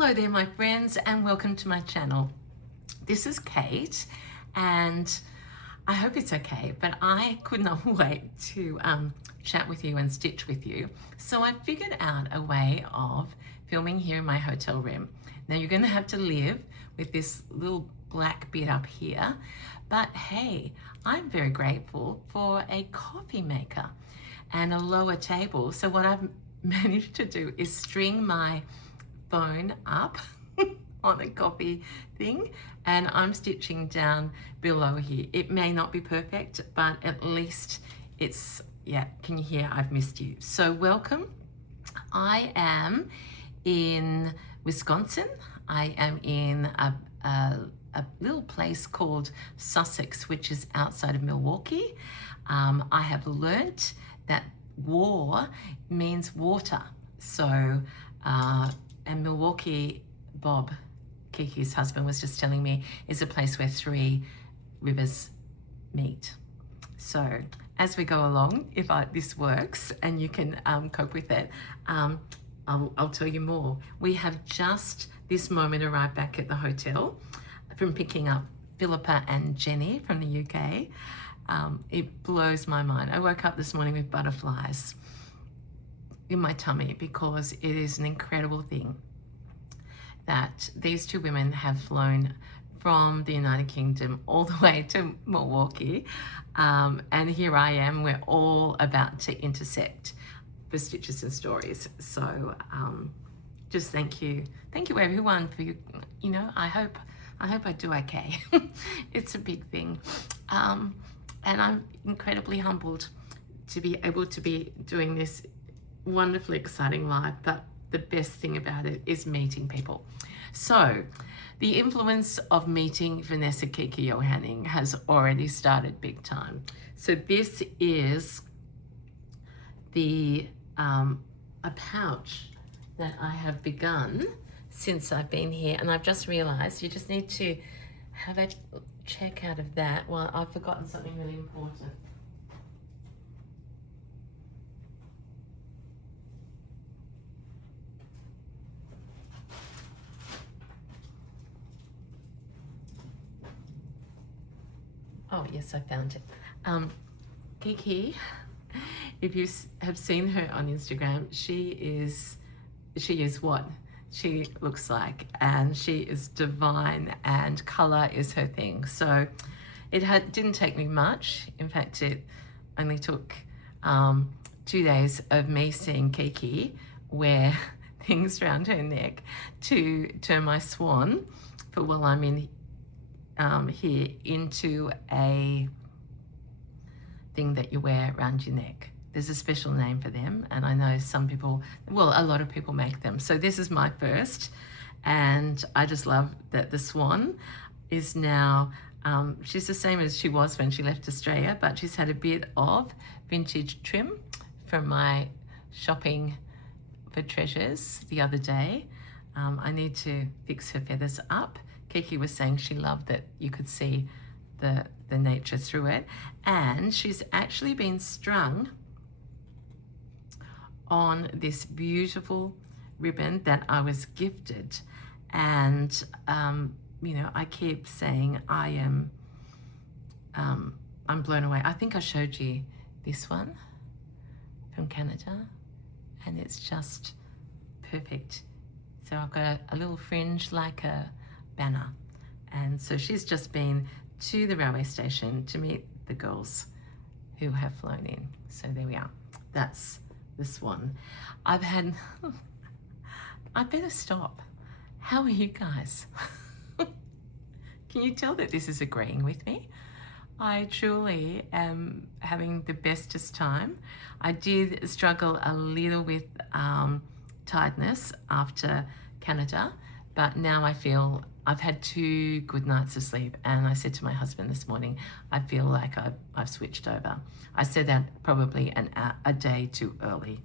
Hello there, my friends, and welcome to my channel. This is Kate, and I hope it's okay, but I could not wait to chat with you and stitch with you. So I figured out a way of filming here in my hotel room. Now you're going to have to live with this little black bit up here, but hey, I'm very grateful for a coffee maker and a lower table. So what I've managed to do is string my phone up on a coffee thing, and I'm stitching down below here. It may not be perfect, but at least it's, yeah, can you hear? I've missed you. So welcome. I am in Wisconsin. I am in a little place called Sussex, which is outside of Milwaukee. I have learnt that war means water. So, and Milwaukee, Bob, Kiki's husband, was just telling me, is a place where 3 rivers meet. So as we go along, if this works and you can cope with it, I'll tell you more. We have just this moment arrived back at the hotel from picking up Philippa and Jenny from the UK. It blows my mind. I woke up this morning with butterflies in my tummy because it is an incredible thing that these 2 women have flown from the United Kingdom all the way to Milwaukee, and here I am. We're all about to intersect for Stitches and Stories. So just thank you everyone for I hope I do okay. It's a big thing, and I'm incredibly humbled to be able to be doing this wonderfully exciting live, but the best thing about it is meeting people. So the influence of meeting Vanessa Kiki Johanning has already started big time. So this is the a pouch that I have begun since I've been here, and I've just realized you just need to have a check out of that. Well, I've forgotten something really important. Oh yes, I found it. Kiki, if you have seen her on Instagram, she is what she looks like, and she is divine, and color is her thing. So it didn't take me much. In fact, it only took 2 days of me seeing Kiki wear things around her neck to turn my Swan for while I'm in here into a thing that you wear around your neck. There's a special name for them, and I know some people, well, a lot of people make them. So this is my first, and I just love that the Swan is now, she's the same as she was when she left Australia, but she's had a bit of vintage trim from my shopping for treasures the other day. I need to fix her feathers up. Kiki was saying she loved that you could see the nature through it, and she's actually been strung on this beautiful ribbon that I was gifted, and I keep saying I'm blown away. I think I showed you this one from Canada, and it's just perfect. So I've got a little fringe like a banner, and so she's just been to the railway station to meet the girls who have flown in. So there we are. That's the Swan. I better stop. How are you guys? Can you tell that this is agreeing with me? I truly am having the bestest time. I did struggle a little with tiredness after Canada, but now I feel I've had 2 good nights of sleep, and I said to my husband this morning, I feel like I've switched over. I said that probably a day too early,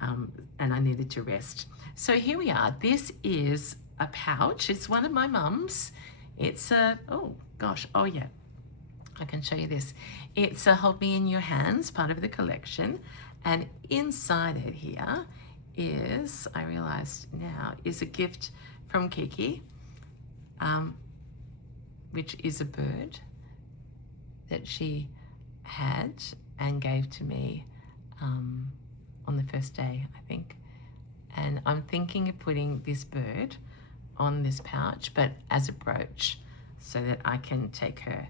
and I needed to rest. So here we are. This is a pouch. It's one of my mum's. It's a, oh gosh, oh yeah, I can show you this. It's a Hold Me in Your Hands, part of the collection, and inside it here is, I realized now, is a gift from Kiki, which is a bird that she had and gave to me on the first day, I think. And I'm thinking of putting this bird on this pouch, but as a brooch, so that I can take her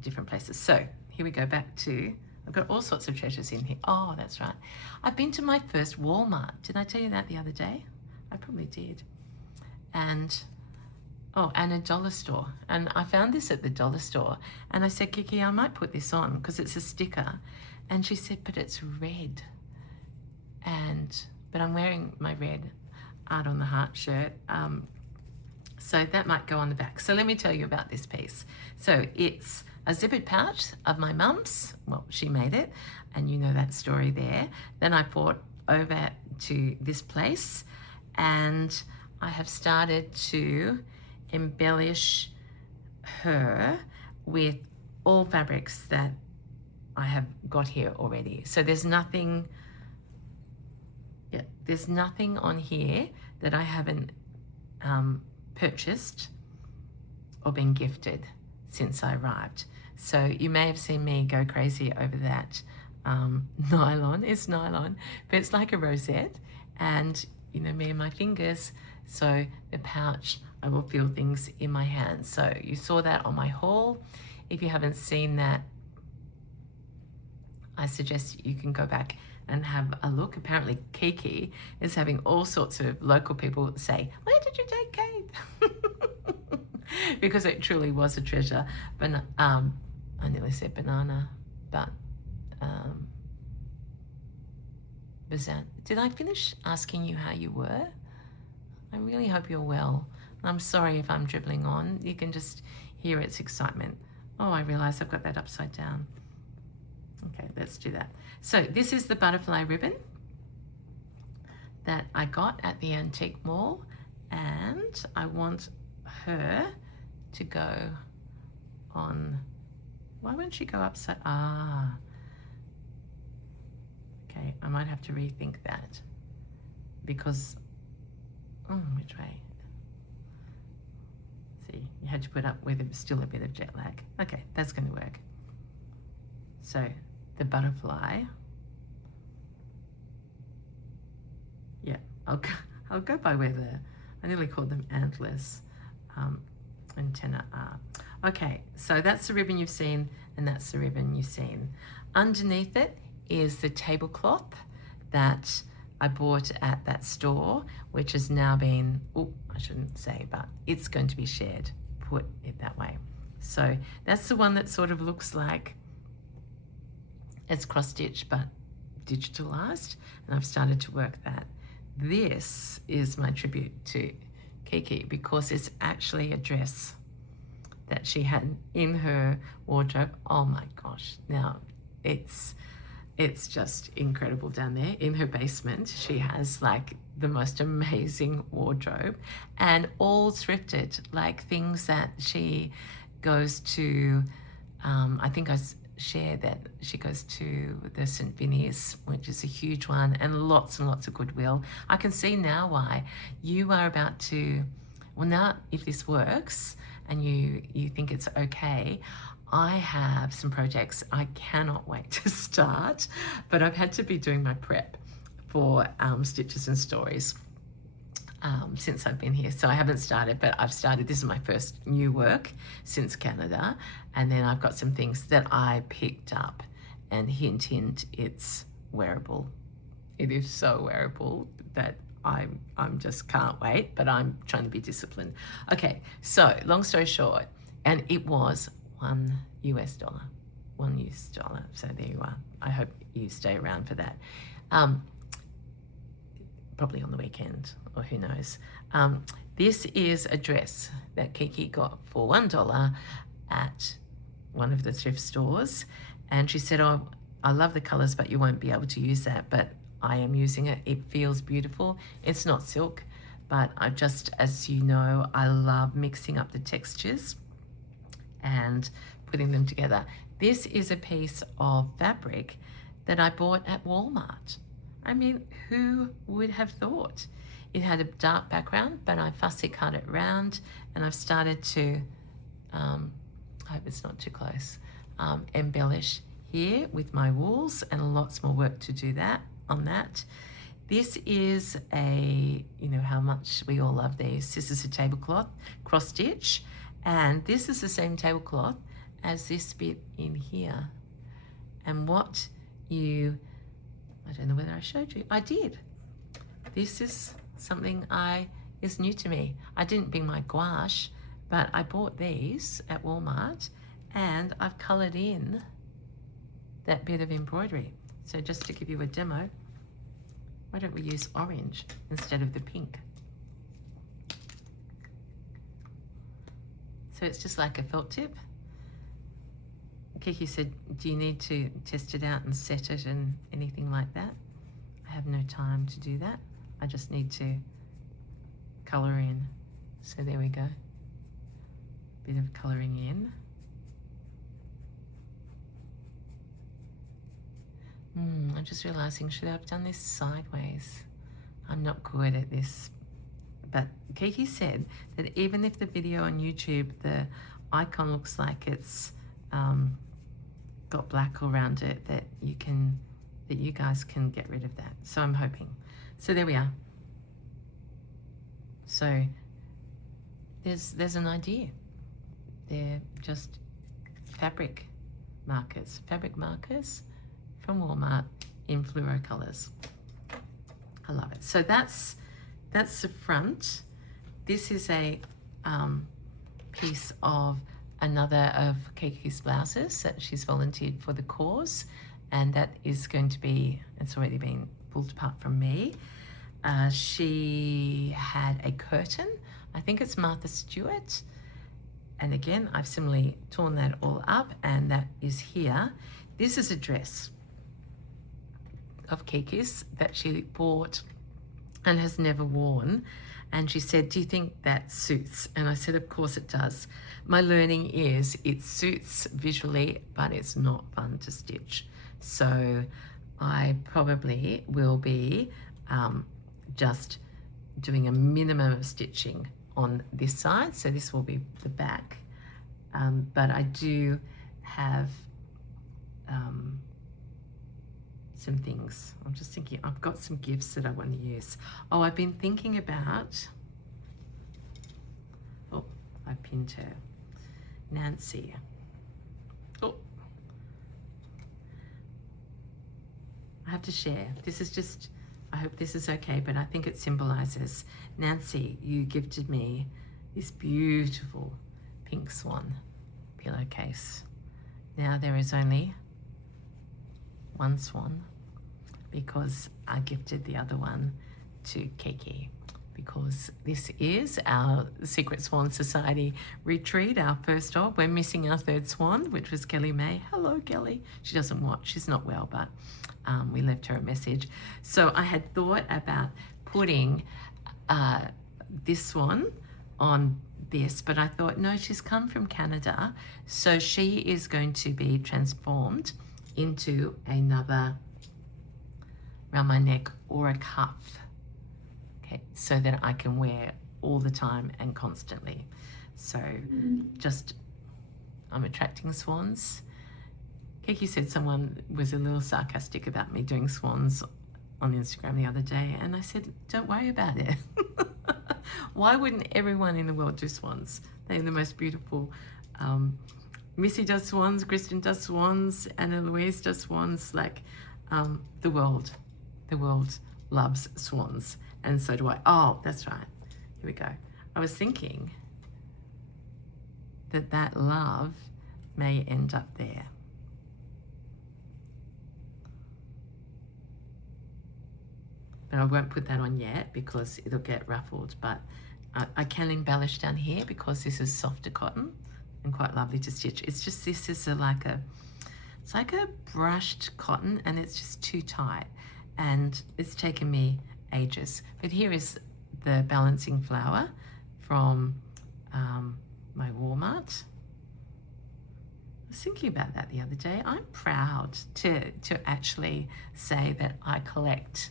different places. So here we go back to, I've got all sorts of treasures in here. Oh, that's right. I've been to my first Walmart. Did I tell you that the other day? I probably did. And, oh, and a dollar store. And I found this at the dollar store. And I said, Kiki, I might put this on because it's a sticker. And she said, but it's red. But I'm wearing my red Art on the Heart shirt. So that might go on the back. So let me tell you about this piece. So it's a zippered pouch of my mum's. Well, she made it, and you know that story there. Then I brought over to this place, and I have started to embellish her with all fabrics that I have got here already. So there's nothing on here that I haven't purchased or been gifted since I arrived. So you may have seen me go crazy over that nylon. It's nylon, but it's like a rosette, and you know me and my fingers. So the pouch, I will feel things in my hands. So you saw that on my haul. If you haven't seen that, I suggest you can go back and have a look. Apparently Kiki is having all sorts of local people say, where did you take Kate? Because it truly was a treasure. But I nearly said banana, but Bazan. Did I finish asking you how you were? I really hope you're well. I'm sorry if I'm dribbling on. You can just hear its excitement. Oh, I realize I've got that upside down. Okay, let's do that. So this is the butterfly ribbon that I got at the antique mall, and I want her to go on. Why won't she go upside? Okay, I might have to rethink that because, which way? See, you had to put up with still a bit of jet lag. Okay, that's going to work. So the butterfly, yeah, I'll go by where I nearly called them antlers, antenna are. Okay, so that's the ribbon you've seen, and that's the ribbon you've seen. Underneath it is the tablecloth that I bought at that store, which has now been, I shouldn't say, but it's going to be shared, put it that way. So that's the one that sort of looks like it's cross-stitched but digitalized, and I've started to work that. This is my tribute to Kiki because it's actually a dress that she had in her wardrobe. Oh my gosh, now it's just incredible down there in her basement. She has like the most amazing wardrobe, and all thrifted, like things that she goes to, I think I share that she goes to the St. Vinny's, which is a huge one, and lots of Goodwill. I can see now why you are about to, well now if this works and you think it's okay, I have some projects I cannot wait to start, but I've had to be doing my prep for Stitches and Stories since I've been here. So I haven't started, but I've started. This is my first new work since Canada. And then I've got some things that I picked up, and hint, it's wearable. It is so wearable that I'm just can't wait, but I'm trying to be disciplined. Okay, so long story short, and it was $1 US. So there you are. I hope you stay around for that. Probably on the weekend, or who knows. This is a dress that Kiki got for $1 at one of the thrift stores, and she said, oh, I love the colors, but you won't be able to use that, but I am using it. It feels beautiful. It's not silk, but I just, as you know, I love mixing up the textures and putting them together. This is a piece of fabric that I bought at Walmart. I mean, who would have thought? it had a dark background, but I fussy cut it round, and I've started to, I hope it's not too close, embellish here with my wools, and lots more work to do that on that. This is a, you know how much we all love these. This is a tablecloth cross stitch, and this is the same tablecloth as this bit in here. And what you, I don't know whether I showed you, I did. This is something is new to me. I didn't bring my gouache, but I bought these at Walmart, and I've colored in that bit of embroidery. So just to give you a demo, why don't we use orange instead of the pink? So it's just like a felt tip. Kiki said, do you need to test it out and set it and anything like that? I have no time to do that. I just need to colour in. So there we go. Bit of colouring in. I'm just realising, should I have done this sideways? I'm not good at this. But Kiki said that even if the video on YouTube, the icon looks like it's got black around it, that you guys can get rid of that. So I'm hoping. So there we are. So there's an idea. They're just fabric markers from Walmart in fluoro colors. I love it. So that's the front. This is a piece of another of Kiki's blouses that she's volunteered for the cause, and that is going to be, it's already been pulled apart from me. She had a curtain, I think it's Martha Stewart, and again I've similarly torn that all up, and that is here. This is a dress of Kiki's that she bought and has never worn, and she said, do you think that suits? And I said, of course it does. My learning is it suits visually, but it's not fun to stitch. So I probably will be just doing a minimum of stitching on this side. So this will be the back, but I do have some things. I'm just thinking, I've got some gifts that I want to use. Oh, I've been thinking about, oh, I pinned her, Nancy. Oh, I have to share. This is just, I hope this is okay, but I think it symbolizes, Nancy, you gifted me this beautiful pink swan pillowcase. Now there is only one swan, because I gifted the other one to Kiki, because this is our Secret Swan Society retreat, our first dog. We're missing our third swan, which was Kelly May. Hello, Kelly. She doesn't watch, she's not well, but we left her a message. So I had thought about putting this swan on this, but I thought, no, she's come from Canada, so she is going to be transformed into another around my neck or a cuff, okay, so that I can wear all the time and constantly. So just, I'm attracting swans. Kiki said someone was a little sarcastic about me doing swans on Instagram the other day, and I said, don't worry about it. Why wouldn't everyone in the world do swans? They're the most beautiful. Missy does swans, Kristen does swans, Anna Louise does swans. Like, the world loves swans, and so do I. Oh, that's right. Here we go. I was thinking that love may end up there. But I won't put that on yet because it'll get ruffled. But I can embellish down here because this is softer cotton and quite lovely to stitch. It's just, this is it's like a brushed cotton, and it's just too tight, and it's taken me ages. But here is the balancing flower from my Walmart. I was thinking about that the other day. I'm proud to actually say that I collect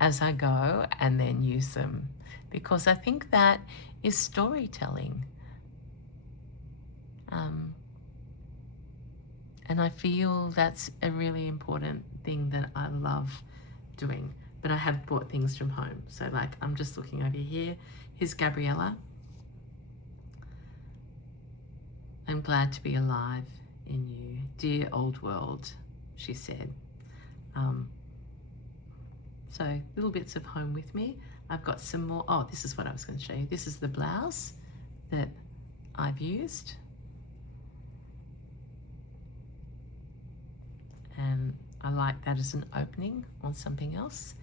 as I go and then use them. because I think that is storytelling. And I feel that's a really important thing that I love doing. But I have bought things from home. So like, I'm just looking over here. Here's Gabriella. I'm glad to be alive in you. Dear old world, she said. So little bits of home with me. I've got some more. Oh, this is what I was going to show you. This is the blouse that I've used. And I like that as an opening on something else.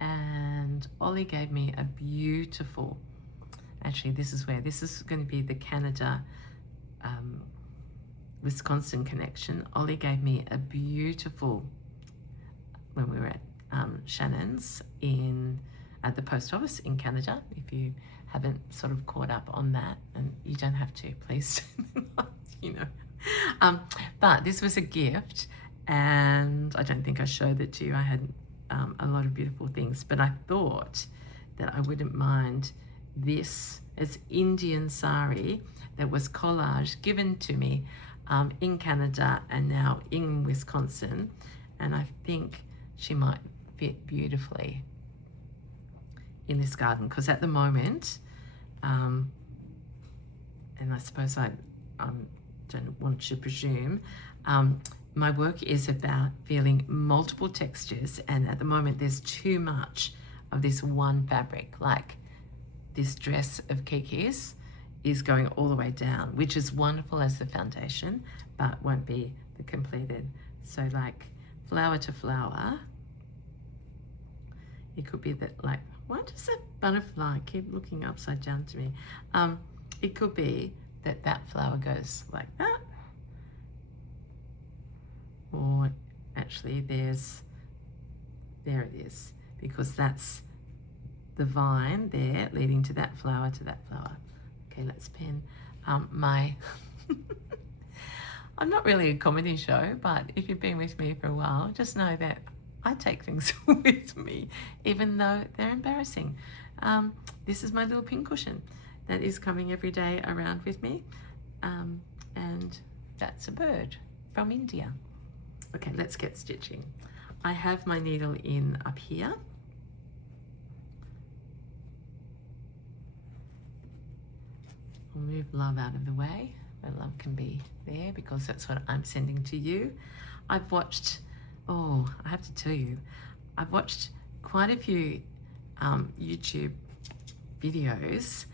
And Ollie gave me a beautiful, actually this is going to be the Canada Wisconsin connection. Ollie gave me a beautiful, when we were at Shannon's at the post office in Canada, if you haven't sort of caught up on that, and you don't have to, please, you know. But this was a gift, and I don't think I showed it to you. I had a lot of beautiful things, but I thought that I wouldn't mind this. It's Indian sari that was collage given to me in Canada and now in Wisconsin, and I think she might fit beautifully in this garden, because at the moment, and I suppose I don't want to presume, my work is about feeling multiple textures, and at the moment there's too much of this one fabric. Like this dress of Kiki's is going all the way down, which is wonderful as the foundation, but won't be the completed. So like flower to flower, it could be that, like, why does that butterfly keep looking upside down to me? It could be that that flower goes like that, or actually there it is, because that's the vine there leading to that flower to that flower. Okay, let's pin my I'm not really a comedy show, but if you've been with me for a while, just know that I take things with me, even though they're embarrassing. This is my little pincushion that is coming every day around with me, and that's a bird from India. Okay, let's get stitching. I have my needle in up here. I'll move love out of the way, where love can be there, because that's what I'm sending to you. I've watched, oh, I have to tell you, I've watched quite a few YouTube videos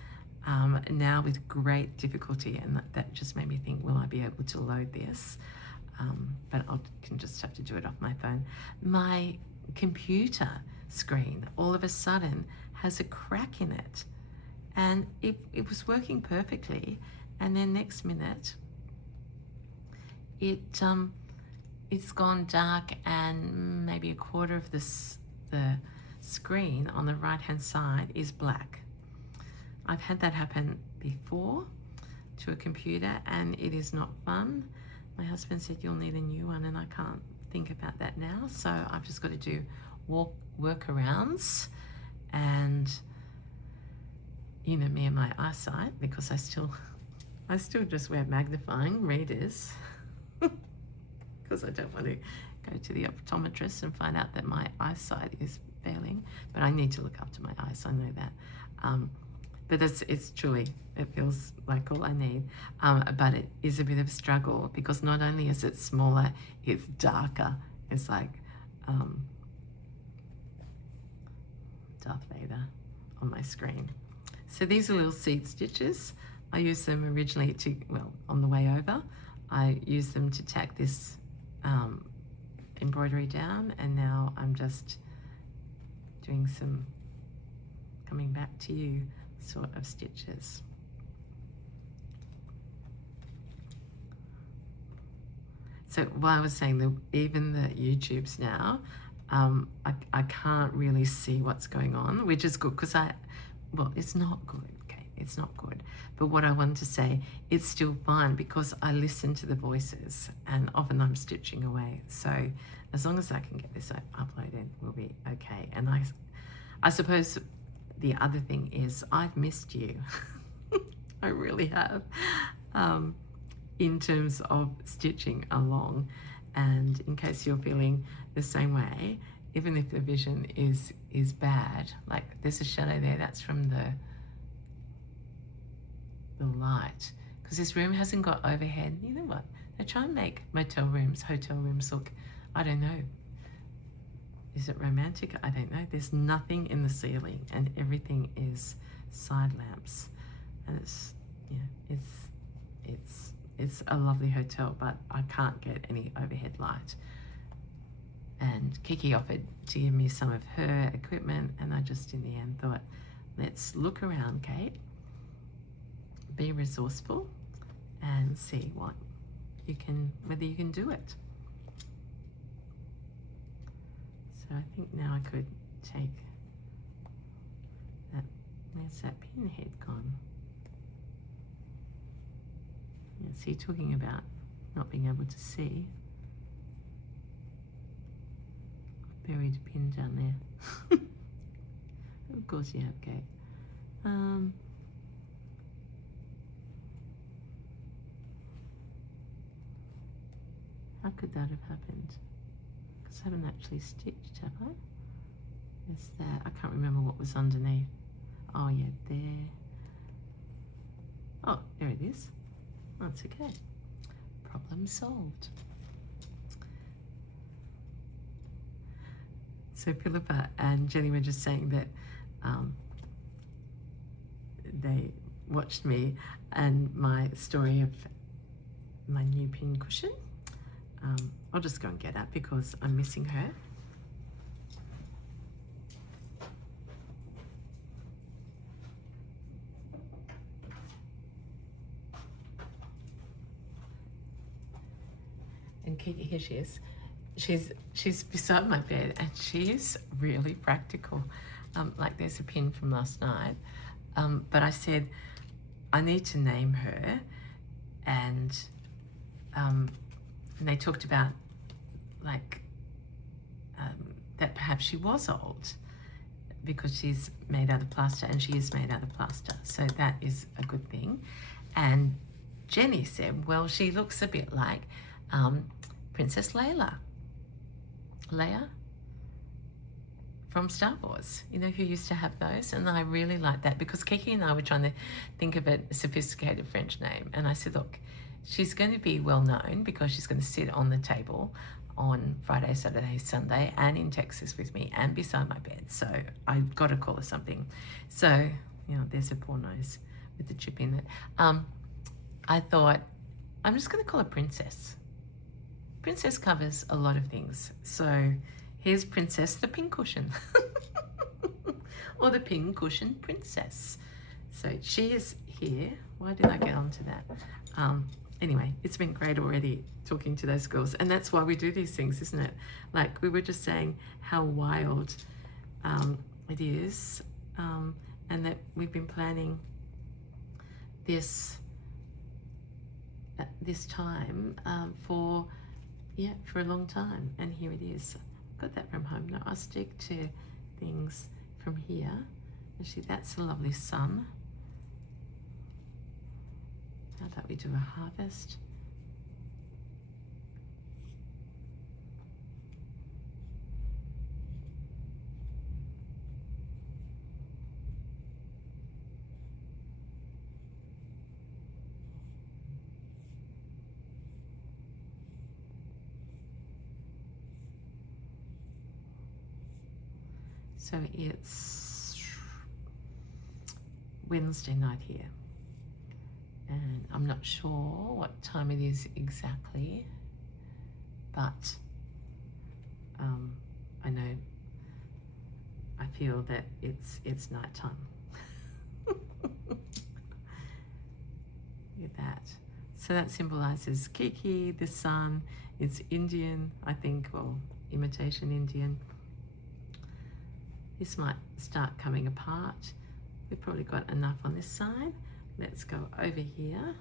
now with great difficulty, and that just made me think, will I be able to load this? But I can just have to do it off my phone. My computer screen all of a sudden has a crack in it, and it was working perfectly, and then next minute it's gone dark, and maybe a quarter of the screen on the right hand side is black. I've had that happen before to a computer, and it is not fun. My husband said, you'll need a new one, and I can't think about that now, so I've just got to do workarounds. And you know me and my eyesight, because I still just wear magnifying readers because I don't want to go to the optometrist and find out that my eyesight is failing. But I need to look after my eyes, I know that. But it's truly, it feels like all I need. But it is a bit of a struggle, because not only is it smaller, it's darker. It's like Darth Vader on my screen. So these are little seed stitches. I used them originally on the way over, I used them to tack this embroidery down, and now I'm just doing some coming back to you sort of stitches. So while I was saying that even the YouTubes now, I can't really see what's going on, which is good, because it's not good, okay, it's not good. But what I wanted to say, it's still fine, because I listen to the voices, and often I'm stitching away. So as long as I can get this uploaded, we'll be okay. And I suppose the other thing is I've missed you. I really have, in terms of stitching along. And in case you're feeling the same way, even if the vision is bad, like there's a shadow there, that's from the light, because this room hasn't got overhead. You know what? They try and make hotel rooms look, I don't know. Is it romantic? I don't know. There's nothing in the ceiling and everything is side lamps. And it's, yeah, it's a lovely hotel, but I can't get any overhead light. And Kiki offered to give me some of her equipment, and I just in the end thought, let's look around, Kate, be resourceful and see what you can, whether you can do it. So I think now I could take that, where's that pin head gone? Yeah, see, talking about not being able to see. I buried a pin down there. Of course you have, Kate. How could that have happened? Because I haven't actually stitched, have I? Is that, I can't remember what was underneath. Oh yeah, there. Oh, there it is. That's okay. Problem solved. So Philippa and Jenny were just saying that they watched me and my story of my new pin cushion. I'll just go and get that because I'm missing her. And Kiki, here she is. She's beside my bed and she is really practical. Like there's a pin from last night, but I said I need to name her, and they talked about like that perhaps she was old because she's made out of plaster, and she is made out of plaster, so that is a good thing. And Jenny said, well, she looks a bit like Princess Leia from Star Wars, you know, who used to have those. And I really like that because Kiki and I were trying to think of a sophisticated French name, and I said, look, she's going to be well known because she's going to sit on the table on Friday, Saturday, Sunday, and in Texas with me and beside my bed. So I've got to call her something. So, you know, there's a poor nose with the chip in it. I thought, I'm just going to call her Princess. Princess covers a lot of things. So here's Princess the Pincushion. Or the Pincushion Princess. So she is here. Why did I get onto that? Anyway, it's been great already talking to those girls, and that's why we do these things, isn't it? Like we were just saying how wild it is, and that we've been planning this time for a long time, and here it is. Got that from home. Now I'll stick to things from here. Actually, that's a lovely sun. How about we do a harvest? So it's Wednesday night here. And I'm not sure what time it is exactly, but I know, I feel that it's nighttime. Look at that. So that symbolizes Kiki, the sun. It's Indian, I think, or imitation Indian. This might start coming apart. We've probably got enough on this side. Let's go over here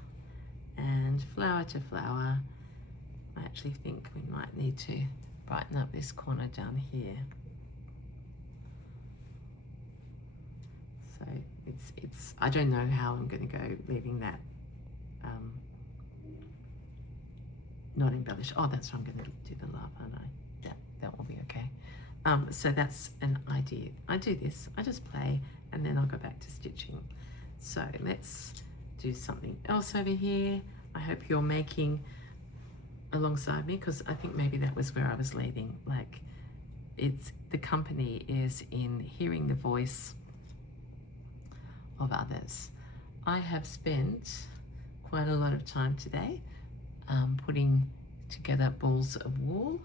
and flower to flower. I actually think we might need to brighten up this corner down here. it's I don't know how I'm going to go leaving that not embellished. Oh, that's what I'm going to do, the love, aren't I? Yeah, that will be okay. So that's an idea. I do this, I just play, and then I'll go back to stitching. So let's do something else over here. I hope you're making alongside me, because I think maybe that was where I was leading. Like, it's the company is in hearing the voice of others. I have spent quite a lot of time today putting together balls of wool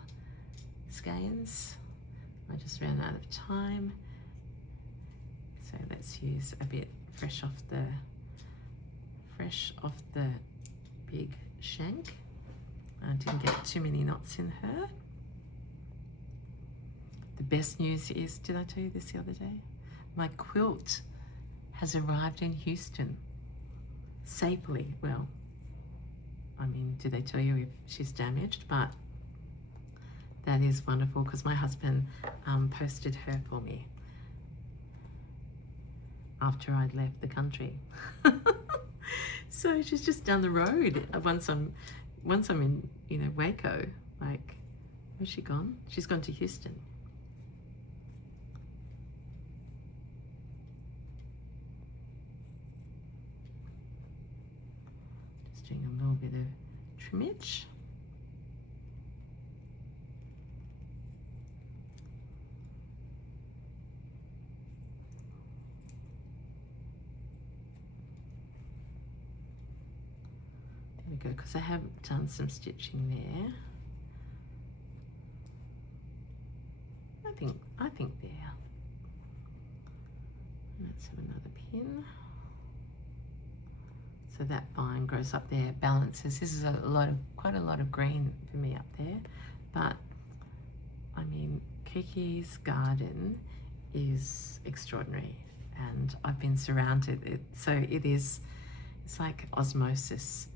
skeins. I just ran out of time, so let's use a bit fresh off the big shank. I didn't get too many knots in her. The best news is, did I tell you this the other day? My quilt has arrived in Houston safely. Well, I mean, did they tell you if she's damaged? But that is wonderful, because my husband posted her for me after I'd left the country. So she's just down the road. Once I'm in, you know, Waco. Like, where's she gone? She's gone to Houston. Just doing a little bit of trimmage. There we go, because I have done some stitching there. I think there. Let's have another pin. So that vine grows up there, balances. This is quite a lot of green for me up there, but I mean, Kiki's garden is extraordinary, and I've been surrounded. So it's like osmosis.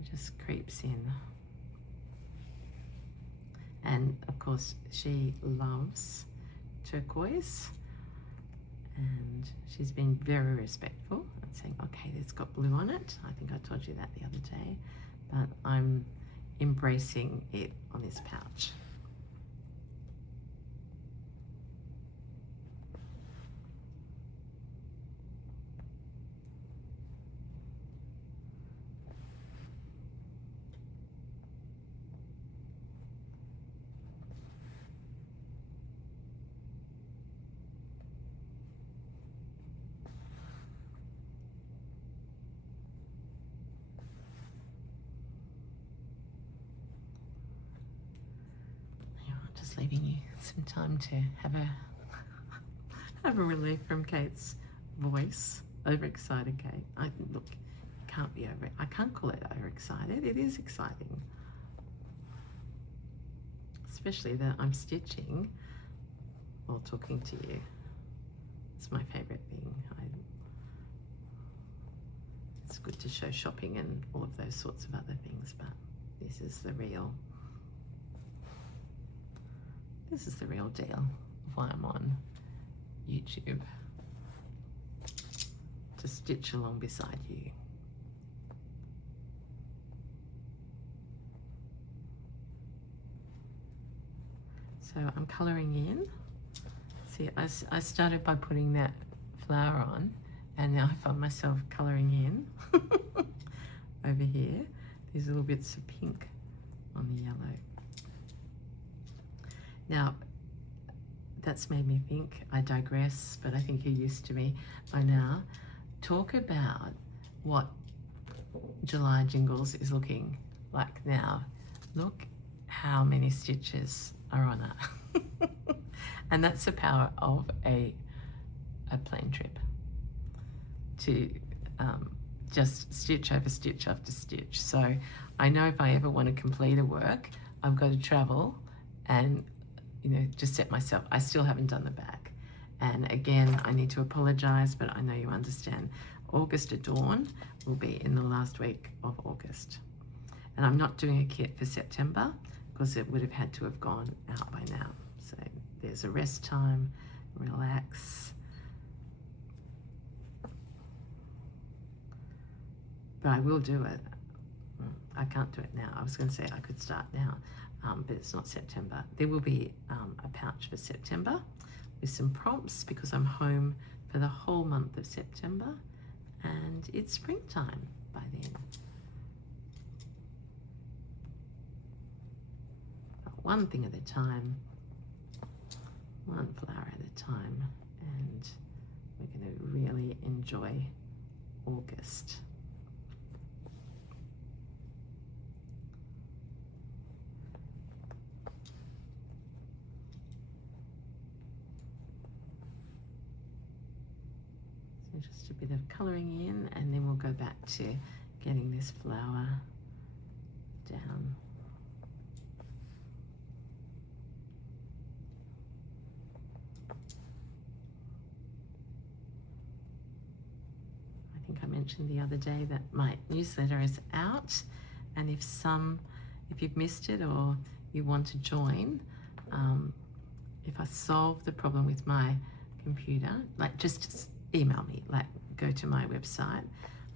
It just creeps in. And of course, she loves turquoise, and she's been very respectful and saying, okay, it's got blue on it. I think I told you that the other day, but I'm embracing it on this pouch. Leaving you some time to have a relief from Kate's voice. Overexcited Kate. Look, can't be over. I can't call it overexcited. It is exciting, especially that I'm stitching while talking to you. It's my favorite thing. It's good to show shopping and all of those sorts of other things, but this is the real deal of why I'm on YouTube, to stitch along beside you. So I'm colouring in. See, I started by putting that flower on, and now I find myself colouring in over here. These little bits of pink on the yellow. Now, that's made me think, I digress, but I think you're used to me by now. Talk about what July Jingles is looking like now. Look how many stitches are on it. And that's the power of a plane trip, to just stitch over stitch after stitch. So I know if I ever want to complete a work, I've got to travel and, you know, just set myself. I still haven't done the back. And again, I need to apologize, but I know you understand. August at Dawn will be in the last week of August. And I'm not doing a kit for September, because it would have had to have gone out by now. So there's a rest time, relax. but I will do it. I can't do it now. I was going to say I could start now, but it's not September. There will be a pouch for September with some prompts because I'm home for the whole month of September and it's springtime by then. But one thing at a time, one flower at a time, and we're going to really enjoy August. So just a bit of colouring in, and then we'll go back to getting this flower down. I think I mentioned the other day that my newsletter is out, and if you've missed it or you want to join, if I solve the problem with my computer, like just email me, like go to my website.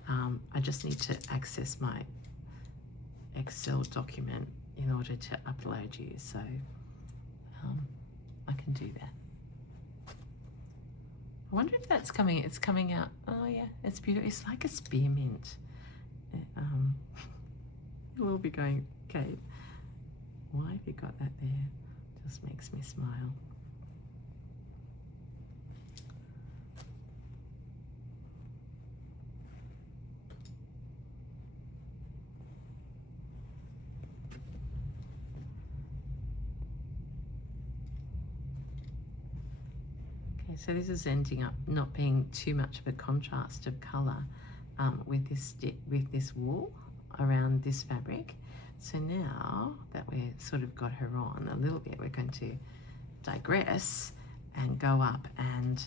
I just need to access my Excel document in order to upload you, so I can do that. I wonder if that's coming. It's coming out. Oh yeah, it's beautiful. It's like a spearmint. You'll all be going, Kate, why have you got that there? Just makes me smile. Okay, so this is ending up not being too much of a contrast of colour with this wool around this fabric. So now that we've sort of got her on a little bit, we're going to digress and go up and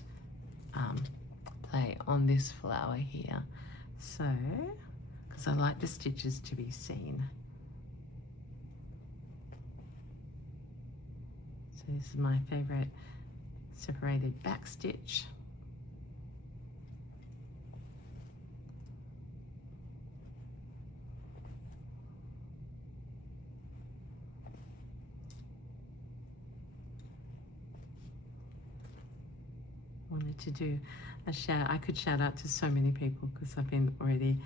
play on this flower here. So, because I like the stitches to be seen. So this is my favourite separated back stitch. Wanted to do a shout. I could shout out to so many people because I've been already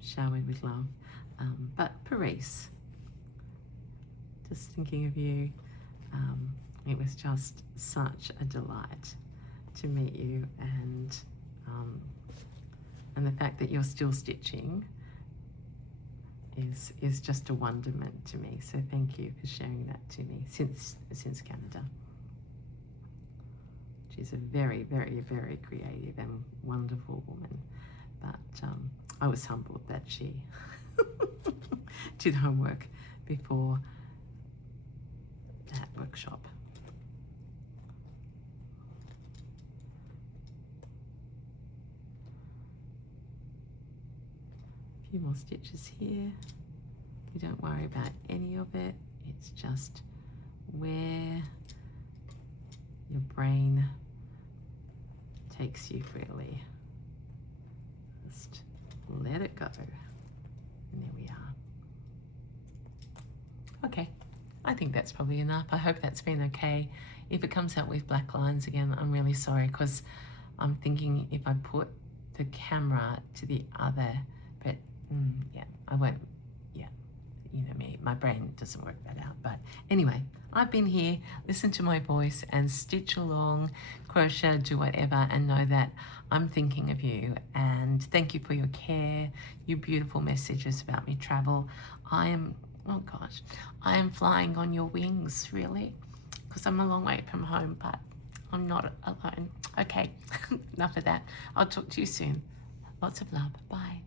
showered with love. But Paris, just thinking of you, it was just such a delight to meet you, and the fact that you're still stitching is just a wonderment to me. So thank you for sharing that to me since Canada. She's a very, very, very creative and wonderful woman. But I was humbled that she did homework before that workshop. A few more stitches here. You don't worry about any of it. It's just where your brain takes you freely. Just let it go. And there we are. Okay, I think that's probably enough. I hope that's been okay. If it comes out with black lines again, I'm really sorry, because I'm thinking if I put the camera to the other, but yeah, I won't, yeah, you know me, my brain doesn't work that out. But anyway, I've been here, listen to my voice and stitch along, crochet, do whatever, and know that I'm thinking of you. And thank you for your care, your beautiful messages about me travel. I am, oh gosh, I am flying on your wings, really, because I'm a long way from home, but I'm not alone. Okay, enough of that. I'll talk to you soon. Lots of love. Bye.